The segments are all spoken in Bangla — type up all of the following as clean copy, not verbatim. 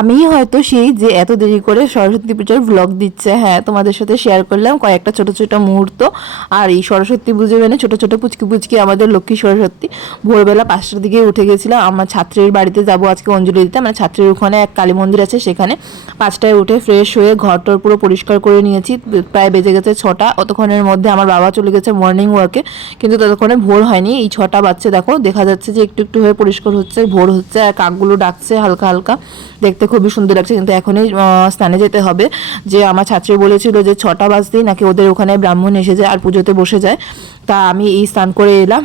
আমি হয়তো সেই যে এত দেরি করে সরস্বতী পুজোর ব্লগ দিচ্ছে। হ্যাঁ, তোমাদের সাথে শেয়ার করলাম কয়েকটা ছোট ছোট মুহূর্ত। আর এই সরস্বতী পুজো মানে ছোট ছোট পুচকি পুচকি আমাদের লক্ষ্মী সরস্বতী। ভোরবেলা 5টার দিকে উঠে গেছিলাম আমার ছাত্রীর বাড়িতে যাব আজকে অঞ্জলি দিতে। মানে ছাত্রীর ওখানে এক কালী মন্দির আছে, সেখানে 5টায় উঠে ফ্রেশ হয়ে ঘরটর পুরো পরিষ্কার করে নিয়েছি। প্রায় বেজে গেছে 6টা। অতক্ষণের মধ্যে আমার বাবা চলে গেছে মর্নিং ওয়াকে, কিন্তু ততক্ষণে ভোর হয়নি। এই 6টা বাজছে, দেখো দেখা যাচ্ছে যে একটু একটু হয়ে পরিষ্কার হচ্ছে, ভোর হচ্ছে আর কাকগুলো ডাকছে হালকা হালকা, দেখতে খুবই সুন্দর লাগছে। কিন্তু এখনই স্নানে যেতে হবে। যে আমার ছাত্রী বলেছিল যে 6টা বাজতেই নাকি ওদের ওখানে ব্রাহ্মণ এসে যায় আর পুজোতে বসে যায়। তা আমি এই স্নান করে এলাম।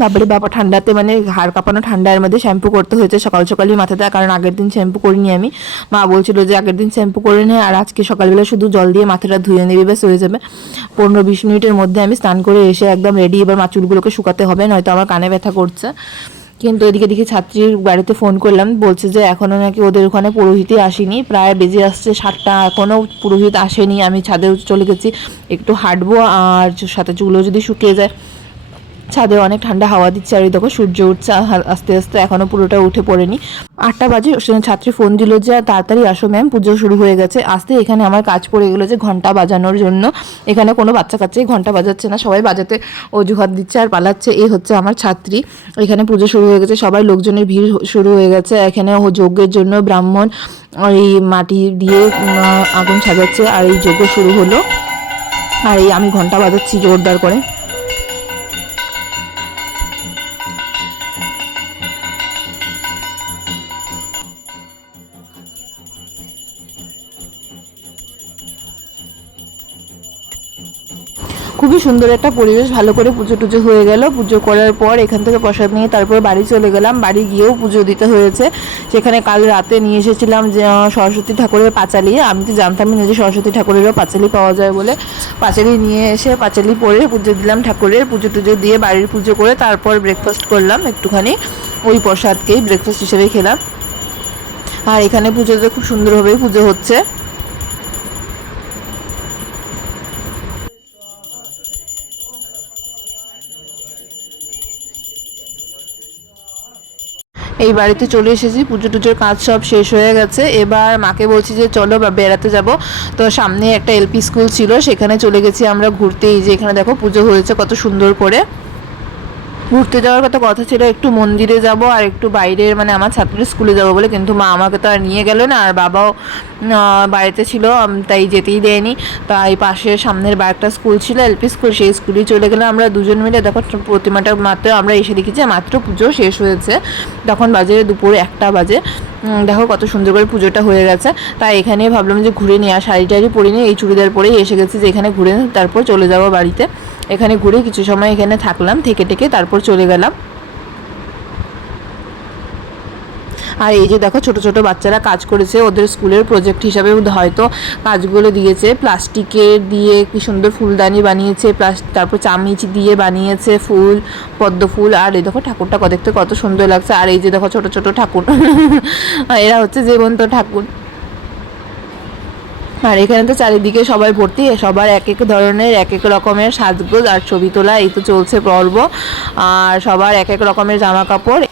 বাবারে বাবা, ঠান্ডাতে মানে হাড় কাঁপানো ঠান্ডার মধ্যে শ্যাম্পু করতে হয়েছে সকাল সকালই মাথাতে, কারণ আগের দিন শ্যাম্পু করিনি আমি। মা বলছিল যে আগের দিন শ্যাম্পু করে নে আর আজকে সকালবেলা শুধু জল দিয়ে মাথাটা ধুয়ে নিবি, ব্যাস হয়ে যাবে। 15-20 মিনিটের মধ্যে আমি স্নান করে এসে একদম রেডি। এবার মা চুলগুলোকে শুকাতে হবে, নয়তো আমার কানে ব্যথা করছে। কিন্তু এদিকে দিকে ছাত্রীর বাড়িতে ফোন করলাম, বলছে যে এখনও নাকি ওদের ওখানে পুরোহিতই আসেনি, প্রায় বেজে আসছে 7টা, এখনও পুরোহিত আসেনি। আমি ছাদে চলে গেছি, একটু হাঁটবো আর সাথে চুলও যদি শুকিয়ে যায়। ছাদে অনেক ঠান্ডা হাওয়া দিচ্ছে আর এই দেখো সূর্য উঠছে আস্তে আস্তে, এখনও পুরোটা উঠে পড়েনি। 8টা বাজে ছাত্রী ফোন দিল যে তাড়াতাড়ি আসো ম্যাম, পুজো শুরু হয়ে গেছে। আসতে এখানে আমার কাজ পড়ে গেলো যে ঘন্টা বাজানোর জন্য। এখানে কোনো বাচ্চা কাচ্চাই ঘন্টা বাজাচ্ছে না, সবাই বাজাতে অজুহাত দিচ্ছে আর পালাচ্ছে। এই হচ্ছে আমার ছাত্রী। এখানে পুজো শুরু হয়ে গেছে, সবাই লোকজনের ভিড় শুরু হয়ে গেছে। এখানে যজ্ঞের জন্য ব্রাহ্মণ এই মাটি দিয়ে আগুন সাজাচ্ছে আর এই যজ্ঞ শুরু হলো। আর এই আমি ঘন্টা বাজাচ্ছি জোরদার করে। খুবই সুন্দর একটা পরিবেশ, ভালো করে পুজো টুজো হয়ে গেল। পুজো করার পর এখান থেকে প্রসাদ নিয়ে তারপর বাড়ি চলে গেলাম। বাড়ি গিয়েও পুজো দিতে হয়েছে। সেখানে কাল রাতে নিয়ে এসেছিলাম যে সরস্বতী ঠাকুরের পাঁচালি। আমি তো জানতামই না যে সরস্বতী ঠাকুরেরও পাঁচালি পাওয়া যায় বলে। পাঁচালি নিয়ে এসে পাঁচালি পরে পুজো দিলাম ঠাকুরের। পুজো টুজো দিয়ে বাড়ির পুজো করে তারপর ব্রেকফাস্ট করলাম একটুখানি, ওই প্রসাদকেই ব্রেকফাস্ট হিসেবে খেলাম। আর এখানে পুজোতে খুব সুন্দরভাবেই পুজো হচ্ছে। এই বাড়িতে চলে এসেছি, পুজো টুজোর কাজ সব শেষ হয়ে গেছে। এবার মাকে বলছি যে চলো বা বেড়াতে যাব। তো সামনে একটা এলপি স্কুল ছিল, সেখানে চলে গেছি আমরা ঘুরতে। এই যে এখানে দেখো পুজো হয়েছে কত সুন্দর করে। ঘুরতে যাওয়ার কথা ছিল, একটু মন্দিরে যাব আর একটু বাইরের মানে আমার ছাত্রের স্কুলে যাব বলে, কিন্তু মা আমাকে তো আর নিয়ে গেল না, আর বাবাও বাড়িতে ছিল, তাই যেতেই দেয়নি। তাই পাশের সামনের একটা স্কুল ছিল এলপি স্কুল, সেই স্কুলেই চলে গেলাম আমরা দুজন মিলে। দেখো প্রতিমাটা মাত্র আমরা এসে দেখি যে মাত্র পুজো শেষ হয়েছে, তখন বাজে দুপুর 1টা বাজে। দেখো কত সুন্দর করে পুজোটা হয়ে গেছে। তাই এখানে ভাবলাম যে ঘুরে নিয়ে আর শাড়ি টাড়ি পরে নিয়ে এই চুড়িদার পরেই এসে গেছি, যে এখানে ঘুরে তারপর চলে যাবো বাড়িতে। এখানে ঘুরে কিছু সময় এখানে থাকলাম, থেকে তারপর চলে গেলাম। আর এই যে দেখো ছোট ছোট বাচ্চারা কাজ করেছে, ওদের স্কুলের প্রজেক্ট হিসাবে হয়তো কাজগুলো দিয়েছে। প্লাস্টিকের দিয়ে কি সুন্দর ফুলদানি বানিয়েছে, তারপর চামিচ দিয়ে বানিয়েছে ফুল, পদ্ম ফুল। আর এই দেখো ঠাকুরটা দেখতে কত সুন্দর লাগছে। আর এই যে দেখো ছোট ছোট ঠাকুর, এরা হচ্ছে জীবন্ত ঠাকুর। আর এখানে তো চারিদিকে সবাই ভর্তি, সবার এক এক ধরনের এক এক রকমের সাজগোজ আর ছবি তোলা, এই তো চলছে পর্ব। আর সবার এক এক রকমের জামা কাপড়।